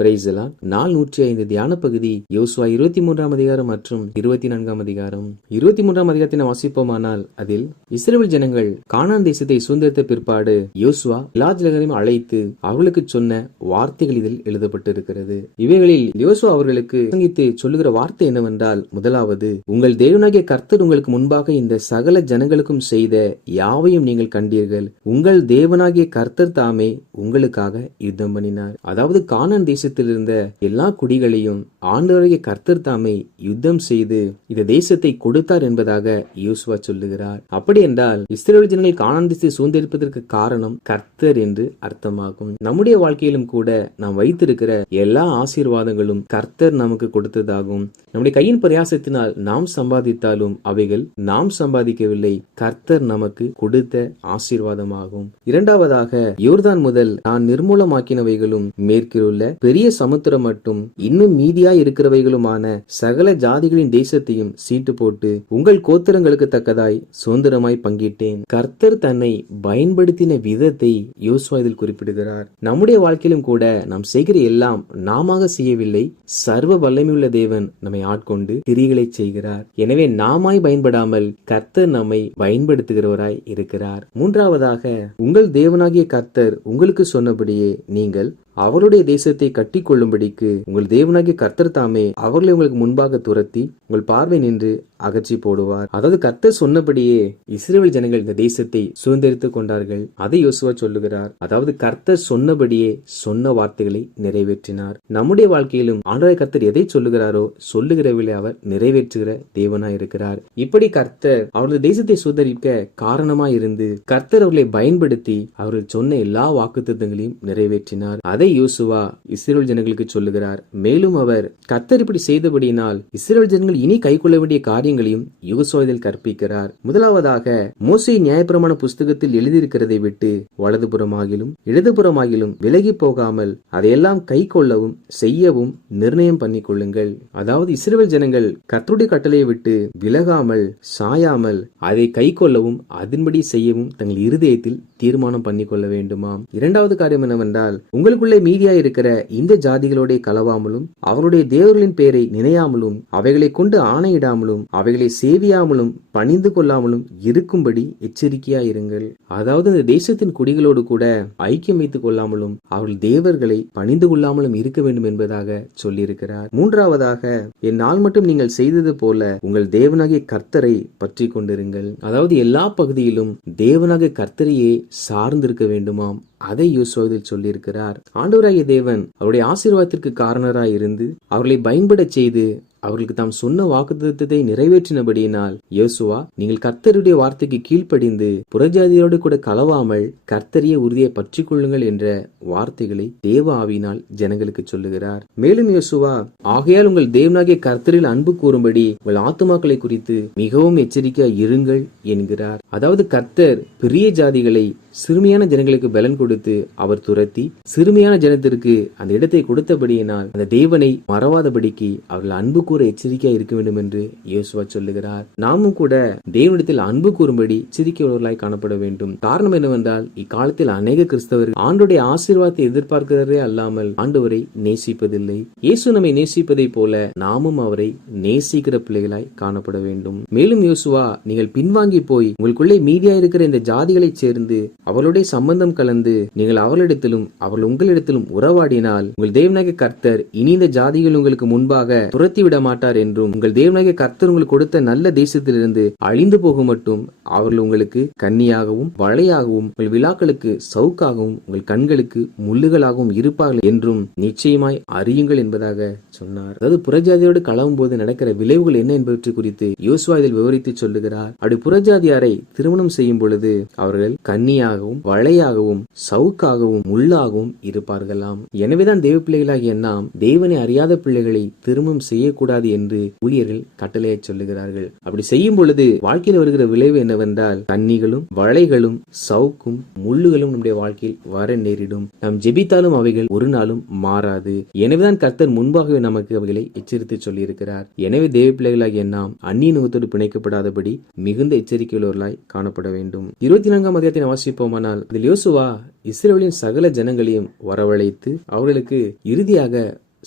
பிரைஸ்லாம் நாள் 105 தியான பகுதி யோசுவா 23ஆம் அதிகாரம் மற்றும் 24ஆம் அதிகாரம். 23ஆம் அதிகாரத்தை வாசிப்போமானால் அதில் இஸ்ரவேல் ஜனங்கள் கானான் தேசத்தை சுதந்திரித்த பிற்பாடு யோசுவா எல்லா ஜனங்களையும் அழைத்து அவர்களுக்கு சொன்ன வார்த்தைகள் இதில் எழுதப்பட்டிருக்கிறது. இவைகளில் யோசுவா அவர்களுக்கு பிரசங்கித்து சொல்லுகிற வார்த்தை என்னவென்றால், முதலாவது, உங்கள் தேவனாகிய கர்த்தர் உங்களுக்கு முன்பாக இந்த சகல ஜனங்களுக்கும் செய்த யாவையும் நீங்கள் கண்டீர்கள். உங்கள் தேவனாகிய கர்த்தர் தாமே உங்களுக்காக யுத்தம் பண்ணினார். அதாவது கானான் தேசத்தில் இருந்த எல்லா குடிகளையும் ஆண்டவராகிய கர்த்தர் தாமே யுத்தம் செய்து இந்த தேசத்தை கொடுத்தார் என்பதாக யோசுவா சொல்லுகிறார். அப்படி என்றால் இஸ்ரவேல் ஜனங்கள் கானான் தேசத்தை சுதந்திரிப்பதற்கு காரணம் கர்த்தர் என்று அர்த்தமாகும். நம்முடைய வாழ்க்கையிலும் கூட நாம் வைத்திருக்கிற எல்லா ஆசீர்வாதங்களும் கர்த்தர் நமக்கு கொடுத்ததாகும். நம்முடைய கையின் பிரயாசத்தினால் நாம் சம்பாதித்தாலும் அவைகள் நாம் சம்பாதிக்கவில்லை, கர்த்தர் நமக்கு கொடுத்த ஆசீர்வாதமாகும். இரண்டாவதாக, யோர்தான் முதல் நான் நிர்மூலமாக்கினவைகளும் மேற்கிலுள்ள பெரிய சமுத்திரம் மட்டும் இன்னும் மீதியாய் இருக்கிறவைகளுமான சகல ஜாதிகளின் தேசத்தையும் சீட்டு போட்டு உங்கள் கோத்திரங்களுக்கு தக்கதாய் சுதந்திரமாய் பங்கிட்டேன். கர்த்தர் தன்னை பயன்படுத்தின விதத்தை யோசுவா இதில் குறிப்பிடுகிறார். நம்முடைய வாழ்க்கையிலும் கூட நாம் செய்கிற எல்லாம் நாம செய்யவில்லை, சர்வ வல்லமையுள்ள தேவன் நம்மை ஆட்கொண்டு கிரிகளை செய்கிறார். எனவே நாமாய் பயன்படாமல் கர்த்தர் நம்மை பயன்படுத்துகிறவராய் இருக்கிறார். மூன்றாவதாக, உங்கள் தேவனாகிய கர்த்தர் உங்களுக்கு சொன்னபடியே நீங்கள் அவருடைய தேசத்தை கட்டி கொள்ளும்படிக்கு உங்கள் தேவனாகிய கர்த்தர் தாமே அவர்களை உங்களுக்கு முன்பாக துரத்தி உங்கள் பார்வை நின்று அகற்றி போடுவார். அதாவது கர்த்தர் சொன்னபடியே இஸ்ரவேல் ஜனங்கள் இந்த தேசத்தை சுதந்திரித்துக் கொண்டார்கள். அதை யோசுவா சொல்லுகிறார். அதாவது கர்த்தர் சொன்னபடியே சொன்ன வார்த்தைகளை நிறைவேற்றினார். நம்முடைய வாழ்க்கையிலும் ஆண்டவராகிய கர்த்தர் எதை சொல்லுகிறாரோ சொல்லுகிறவர்களை அவர் நிறைவேற்றுகிற தேவனாய் இருக்கிறார். இப்படி கர்த்தர் அவரது தேசத்தை சுதந்திரிக்க காரணமாய் இருந்து கர்த்தர் அவர்களை பயன்படுத்தி அவர்கள் சொன்ன எல்லா வாக்குத்தத்தங்களையும் நிறைவேற்றினார். அதை யோசுவா இஸ்ரவேல் ஜனங்களுக்கு சொல்லுகிறார். மேலும் அவர் கர்த்தர் இப்படி செய்தபடியினால் இஸ்ரவேல் ஜனங்கள் இனி கைக்கொள்ள வேண்டிய காரியங்களையும் யோசுவாவில் கற்பிக்கிறார். முதலாவதாக, மோசே நியாயப்பிரமாண புஸ்தகத்தில் எழுதியிருக்கிறதை விட்டு வலதுபுறமாகிலும் இடதுபுறமாகிலும் விலகி போகாமல் அதையெல்லாம் கை கொள்ளவும் செய்யவும் நிர்ணயம் பண்ணி கொள்ளுங்கள். அதாவது இஸ்ரவேல் ஜனங்கள் கர்த்தருடைய கட்டளையை விட்டு விலகாமல் சாயாமல் அதை கை கொள்ளவும் அதன்படி செய்யவும் தங்கள் இருதயத்தில் தீர்மானம் பண்ணி கொள்ள வேண்டுமாம். இரண்டாவது காரியம் என்னவென்றால், உங்களுக்குள்ளே மீதியா இருக்கிற இந்த ஜாதிகளோட கலவாமலும் அவருடைய தேவர்களின் பெயரை நினையாமலும் அவைகளை கொண்டு ஆணையிடாமலும் அவைகளை சேவியாமலும் பணிந்து கொள்ளாமலும் இருக்கும்படி எச்சரிக்கையா இருங்கள். அதாவது இந்த தேசத்தின் குடிகளோடு கூட ஐக்கியம் வைத்துக் கொள்ளாமலும் அவர்கள் தேவர்களை பணிந்து கொள்ளாமலும் இருக்க வேண்டும் என்பதாக சொல்லியிருக்கிறார். மூன்றாவதாக, என் நாள் மட்டும் நீங்கள் செய்தது போல உங்கள் தேவனாகிய கர்த்தரை பற்றி கொண்டிருங்கள். அதாவது எல்லா பகுதியிலும் தேவனாகிய கர்த்தரையே சார்ந்திருக்க வேண்டுமாம். அதை யோசுவாவில் சொல்லியிருக்கிறார். ஆண்டவராகிய தேவன் அவருடைய ஆசீர்வாதத்திற்கு காரணராய் இருந்து அவர்களை பயன்பட செய்து அவர்களுக்கு தாம் சொன்ன வாக்குத்தத்தத்தை நிறைவேற்றினபடியினால் யோசுவா, நீங்கள் கர்த்தருடைய வார்த்தைக்கு கீழ்ப்படிந்து புறஜாதியோடு கூட கலவாமல் கர்த்தரிய உறுதியை பற்றி கொள்ளுங்கள் என்ற வார்த்தைகளை தேவ ஆவியினால் ஜனங்களுக்கு சொல்லுகிறார். மேலும் யோசுவா, ஆகையால் உங்கள் தேவனாகிய கர்த்தரில் அன்பு கூறும்படி உங்கள் ஆத்துமாக்களை குறித்து மிகவும் எச்சரிக்கையா இருங்கள் என்கிறார். அதாவது கர்த்தர் பெரிய ஜாதிகளை சிறுமியான ஜனங்களுக்கு பலன் கொடுத்து அவர் துரத்தி சிறுமியான ஜனத்திற்கு அந்த இடத்தை கொடுத்தபடியினால் அந்த தேவனை மறவாதபடிக்கு அவர்கள் அன்பு கூற எச்சரிக்கையா இருக்க வேண்டும் என்று யோசுவா சொல்லுகிறார். நாமும் கூட தேவனிடத்தில் அன்பு கூறும்படி எச்சரிக்கையுள்ளவர்களாய் காணப்பட வேண்டும். காரணம் என்னவென்றால், இக்காலத்தில் அநேக கிறிஸ்தவர்கள் ஆண்டவருடைய ஆசீர்வாதத்தை எதிர்பார்க்கிறதே அல்லாமல் ஆண்டவரை நேசிப்பதில்லை. இயேசு நம்மை நேசிப்பதை போல நாமும் அவரை நேசிக்கிற பிள்ளைகளாய் காணப்பட வேண்டும். மேலும் யோசுவா, நீங்கள் பின்வாங்கி போய் உங்களுக்குள்ளே மீதியா இருக்கிற இந்த ஜாதிகளை சேர்ந்து அவர்களுடைய சம்பந்தம் கலந்து நீங்கள் அவர்களிடத்திலும் அவர்கள் உங்களிடத்திலும் உறவாடினால் உங்கள் தேவனாகிய கர்த்தர் இனி இந்த ஜாதிகள் உங்களுக்கு முன்பாக துரத்தி விட மாட்டார் என்றும் உங்கள் தேவனாகிய கர்த்தர் உங்களுக்கு கொடுத்த நல்ல தேசத்திலிருந்து அழிந்து போக மட்டும் அவர்கள் உங்களுக்கு கன்னியாகவும் வளையாகவும் உங்கள் விழாக்களுக்கு சவுக்காகவும் உங்கள் கண்களுக்கு முள்ளுகளாகவும் இருப்பார்கள் என்றும் நிச்சயமாய் அறியுங்கள் என்பதாக சொன்னார். அதாவது புறஜாதியோடு கலவும் போது நடக்கிற விளைவுகள் என்ன என்பவற்றை குறித்து யோசுவா இதில் விவரித்து சொல்லுகிறார். அப்படி புறஜாதியாரை திருமணம் செய்யும் பொழுது அவர்கள் கன்னியாகவும் வளையாகவும் சவுக்காகவும் முள்ளாகவும் இருப்பார்களாம். எனவேதான் தேவ பிள்ளைகளாகிய நாம் தேவனை அறியாத பிள்ளைகளை திருமணம் செய்யக்கூடாது செய்யக்கூடாது என்று ஊழியர்கள் கட்டளையை சொல்லுகிறார்கள். அப்படி செய்யும் பொழுது வாழ்க்கையில் வருகிற விளைவு என்னவென்றால் கண்ணிகளும் வளைகளும் சவுக்கும் முள்ளுகளும் நம்முடைய வாழ்க்கையில் வர நேரிடும். நாம் ஜெபித்தாலும் அவைகள் ஒரு நாளும் மாறாது. எனவேதான் கர்த்தர் முன்பாகவே நமக்கு அவைகளை எச்சரித்து சொல்லியிருக்கிறார். எனவே தேவ பிள்ளைகளாகிய நாம் அந்நிய நுகத்தோடு பிணைக்கப்படாதபடி மிகுந்த எச்சரிக்கையுள்ளவர்களாய் காணப்பட வேண்டும். 24ஆம் அதிகாரத்தை வாசிப்போமானால் அதில் யோசுவா இஸ்ரவேலின் சகல ஜனங்களையும் வரவழைத்து அவர்களுக்கு இறுதியாக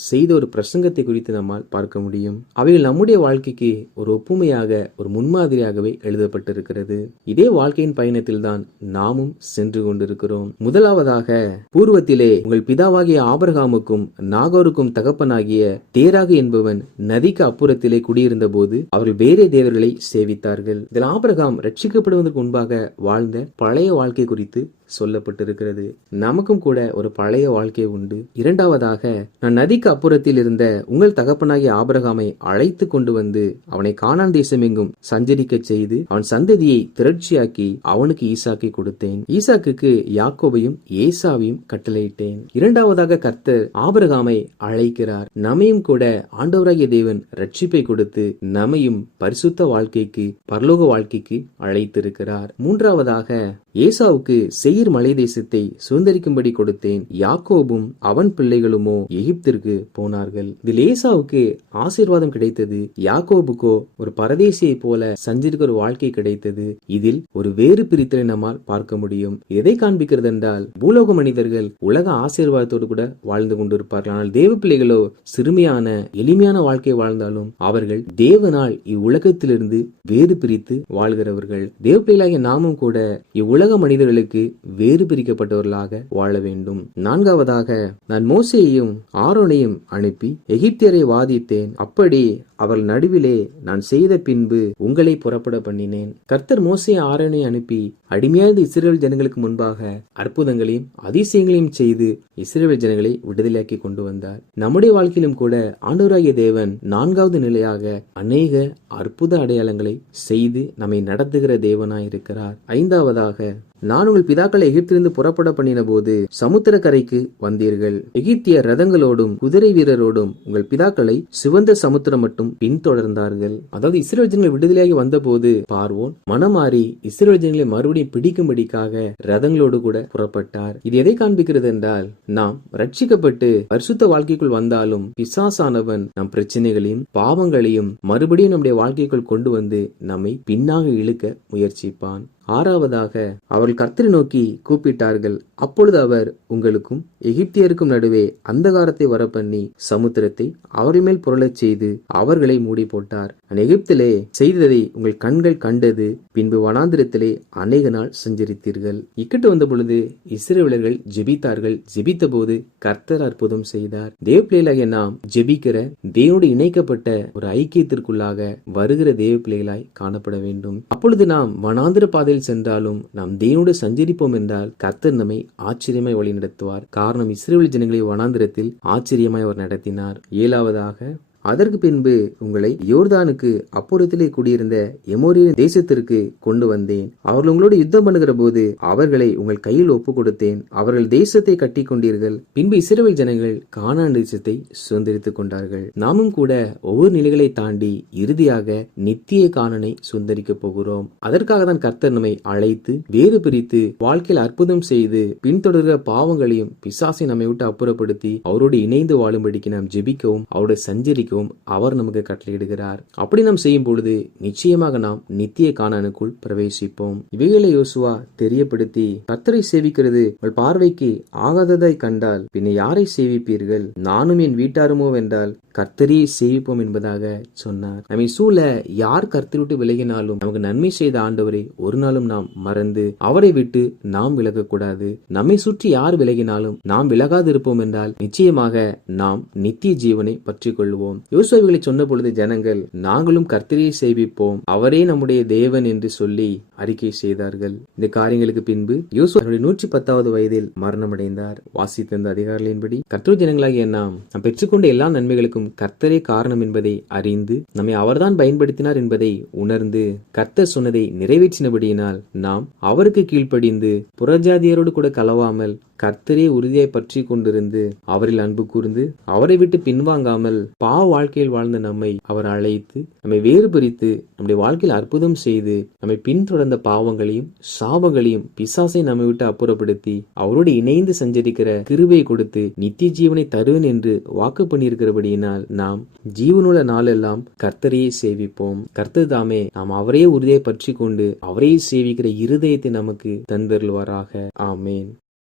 செய்த ஒரு பிரசங்கத்தை குறித்து நம்மால் பார்க்க முடியும். அவைகள் நம்முடைய வாழ்க்கைக்கு ஒரு ஒப்புமையாக, ஒரு முன்மாதிரியாகவே எழுதப்பட்டிருக்கிறது. இதே வாழ்க்கையின் பயணத்தில் தான் நாமும் சென்று கொண்டிருக்கிறோம். முதலாவதாக, பூர்வத்திலே உங்கள் பிதாவாகிய ஆபிரகாமுக்கும் நாகோருக்கும் தகப்பனாகிய தேராகு என்பவன் நதிக்கு அப்புறத்திலே குடியிருந்த போது அவர்கள் வேறே தேவர்களை சேவித்தார்கள். இதில் ஆபிரகாம் ரட்சிக்கப்படுவதற்கு முன்பாக வாழ்ந்த பழைய வாழ்க்கை குறித்து சொல்லப்பட்டிருக்கிறது. நமக்கும் கூட ஒரு பழைய வாழ்க்கை உண்டு. இரண்டாவதாக, நான் நதிக்கு அப்புறத்தில் இருந்த உங்கள் தகப்பனாகிய ஆபிரகாமை அழைத்து கொண்டு வந்து அவனை கானான் தேசம் எங்கும் சஞ்சரிக்க செய்து அவன் சந்ததியை திரட்சியாக்கி அவனுக்கு ஈசாக்கை கொடுத்தேன். ஈசாக்குக்கு யாக்கோபையும் ஏசாவையும் கட்டளையிட்டேன். இரண்டாவதாக கர்த்தர் ஆபிரகாமை அழைக்கிறார். நம்மையும் கூட ஆண்டவராகிய தேவன் ரட்சிப்பை கொடுத்து நம்மையும் பரிசுத்த வாழ்க்கைக்கு, பரலோக வாழ்க்கைக்கு அழைத்திருக்கிறார். மூன்றாவதாக, ஏசாவுக்கு செயிர் மலை தேசத்தை சுதந்தரிக்கும்படி கொடுத்தேன். யாக்கோபும் அவன் பிள்ளைகளுமோ எகிப்திற்கு போனார்கள். இதில் ஏசாவுக்கு ஆசீர்வாதம் கிடைத்தது. யாக்கோபுக்கோ ஒரு பரதேசியை போல சஞ்சரிக்க ஒரு வாழ்க்கை கிடைத்தது. இதில் ஒரு வேறு பிரித்தலை நம்மால் பார்க்க முடியும். எதை காண்பிக்கிறது என்றால், பூலோக மனிதர்கள் உலக ஆசீர்வாதத்தோடு கூட வாழ்ந்து கொண்டிருப்பார்கள். ஆனால் தேவ பிள்ளைகளோ சிறுமியான எளிமையான வாழ்க்கை வாழ்ந்தாலும் அவர்கள் தேவனால் இவ்வுலகத்திலிருந்து வேறு பிரித்து வாழ்கிறவர்கள். தேவ பிள்ளைகளாகிய நாமும் கூட இவ்வுலக மனிதர்களுக்கு வேறு பிரிக்கப்பட்டவர்களாக வாழ வேண்டும். நான்காவதாக, நான் மோசேயையும் ஆரோனையும் அனுப்பி எகிப்தியரை வாதித்தேன். அப்படி அவர்கள் நடுவிலே நான் செய்த பின்பு உங்களை புறப்பட பண்ணினேன். கர்த்தர் மோசே ஆரோனை அனுப்பி அடிமையாத இஸ்ரவேல் ஜனங்களுக்கு முன்பாக அற்புதங்களையும் அதிசயங்களையும் செய்து இஸ்ரவேல் ஜனங்களை விடுதலையாக்கி கொண்டு வந்தார். நம்முடைய வாழ்க்கையிலும் கூட ஆண்டவராகிய தேவன் நான்காவது நிலையாக அநேக அற்புத அடையாளங்களை செய்து நம்மை நடத்துகிற தேவனாய் இருக்கிறார். ஐந்தாவதாக, நான் உங்கள் பிதாக்களை எகிப்திலிருந்து புறப்பட பண்ணின போது சமுத்திர கரைக்கு வந்தீர்கள். எகிப்திய ரதங்களோடும் குதிரை வீரரோடும் உங்கள் பிதாக்களை சிவந்த சமுத்திரம் மட்டும் பின்தொடர்ந்தார்கள். அதாவது இஸ்ரவேல் ஜனங்கள் விடுதலையாகி வந்த போது பார்வோன் மனமாறி இஸ்ரவேல் ஜனங்களை மறுபடியும் பிடிக்கும்படிக்காக ரதங்களோடு கூட புறப்பட்டார். இது எதை காண்பிக்கிறது என்றால், நாம் ரட்சிக்கப்பட்டு பரிசுத்த வாழ்க்கைக்குள் வந்தாலும் பிசாசானவன் நம் பிரச்சனைகளையும் பாவங்களையும் மறுபடியும் நம்முடைய வாழ்க்கைக்குள் கொண்டு வந்து நம்மை பின்னாக இழுக்க முயற்சிப்பான். ஆறாவதாக, அவர்கள் கர்த்தரை நோக்கி கூப்பிட்டார்கள். அப்பொழுது அவர் உங்களுக்கும் எகிப்தியருக்கும் நடுவே அந்தகாரத்தை வரப்பண்ணி சமுத்திரத்தை அவர்கள் மேல் புரளச் செய்து அவர்களை மூடி போட்டார். எகிப்திலே செய்ததை உங்கள் கண்கள் கண்டது. பின்பு வனாந்திரத்திலே அநேக நாள் சஞ்சரித்தீர்கள். இக்கட்டு வந்த பொழுது இஸ்ரவேலர்கள் ஜெபித்தார்கள். ஜெபித்த போது கர்த்தர் அற்புதம் செய்தார். தேவ பிள்ளைகளாகிய நாம் ஜெபிக்கிற தேவனோடு இணைக்கப்பட்ட ஒரு ஐக்கியத்திற்குள்ளாக வருகிற தேவ பிள்ளைகளாய் காணப்பட வேண்டும். அப்பொழுது நாம் வனாந்திர பாதையில் சென்றாலும் நாம் தேவனோடு சஞ்சரிப்போம் என்றால் கர்த்தர் நம்மை ஆச்சரியமாய் வழி நடத்துவார். காரணம், இஸ்ரவேல் ஜனங்களை வனாந்திரத்தில் ஆச்சரியமாய் அவர் நடத்தினார். ஏழாவதாக, அதற்கு பின்பு உங்களை யோர்தானுக்கு அப்புறத்திலே குடியிருந்த எமோரியரின் தேசத்திற்கு கொண்டு வந்தேன். அவர்கள் உங்களோடு யுத்தம் பண்ணுகிற போது அவர்களை உங்கள் கையில் ஒப்பு கொடுத்தேன். அவர்கள் தேசத்தை கட்டி கொண்டீர்கள். பின்பு இஸ்ரவேல் ஜனங்கள் கானான் தேசத்தை சுதந்திரித்துக் கொண்டார்கள். நாமும் கூட ஒவ்வொரு நிலைகளை தாண்டி இறுதியாக நித்திய கானானை சுதந்திரிக்க போகிறோம். அதற்காக தான் கர்த்தர் நம்மை அழைத்து வேறு பிரித்து வாழ்க்கையில் அற்புதம் செய்து பின்தொடர்கிற பாவங்களையும் பிசாசை நம்மை விட்டு அப்புறப்படுத்தி அவரோடு இணைந்து வாழும்படிக்கு நாம் ஜெபிக்கவும் அவரோடு சஞ்சரிக்க அவர் நமக்கு கட்டளையிடுகிறார். அப்படி நாம் செய்யும் பொழுது நிச்சயமாக நாம் நித்திய கானானுக்குள் பிரவேசிப்போம். இவைகளை யோசுவா தெரியப்படுத்தி, கர்த்தரை சேவிக்கிறது உங்கள் பார்வைக்கு ஆகாததாய் கண்டால் பின்ன யாரை சேவிப்பீர்கள்? நானும் என் வீட்டாருமோ வென்றால் கர்த்தரையே சேவிப்போம் என்பதாக சொன்னார். நம்மை சூழ யார் கர்த்தரை விட்டு விலகினாலும் நமக்கு நன்மை செய்த ஆண்டவரை ஒரு நாளும் நாம் மறந்து அவரை விட்டு நாம் விலகக்கூடாது. நம்மை சுற்றி யார் விலகினாலும் நாம் விலகாது இருப்போம் என்றால் நிச்சயமாக நாம் நித்திய ஜீவனை பற்றி கொள்வோம். யோசுவாவை சொன்ன பொழுது ஜனங்கள், நாங்களும் கர்த்தரையே சேவிப்போம், அவரே நம்முடைய தேவன் என்று சொல்லி அறிக்கை செய்தார்கள். இந்த காரியங்களுக்கு பின்பு யோசுவா 110வது வயதில் மரணமடைந்தார். வாசித்திருந்த அதிகாரிகளின்படி கர்த்தர் ஜனங்களாகிய நாம் பெற்றுக்கொண்ட எல்லா நன்மைகளுக்கும் கர்த்தரே காரணம் என்பதை அறிந்து நம்மை அவர்தான் பயன்படுத்தினார் என்பதை உணர்ந்து கர்த்தர் சொன்னதை நிறைவேற்றினபடியினால் நாம் அவருக்கு கீழ்ப்படிந்து புறஜாதியரோடு கூட கலவாமல் கர்த்தரே உறுதியாய் பற்றி கொண்டிருந்து அவரில் அன்பு கூர்ந்து அவரை விட்டு பின்வாங்காமல் பாவ வாழ்க்கையில் வாழ்ந்த நம்மை அவர் அழைத்து நம்மை வேறு பிரித்து நம்முடைய வாழ்க்கையில் அற்புதம் செய்து நம்மை பின்தொடர்ந்த பாவங்களையும் சாபங்களையும் பிசாசை நம்மை விட்டு அப்புறப்படுத்தி அவரோடு இணைந்து சஞ்சரிக்கிற கிருபை கொடுத்து நித்திய ஜீவனை தருவேன் என்று வாக்கு பண்ணியிருக்கிறபடியினால் நாம் ஜீவனுள்ள நாளெல்லாம் கர்த்தரையே சேவிப்போம். கர்த்தர் தாமே நாம் அவரே உறுதியை பற்றி கொண்டு அவரையே சேவிக்கிற இருதயத்தை நமக்கு தந்தருள்வாராக. ஆமேன்.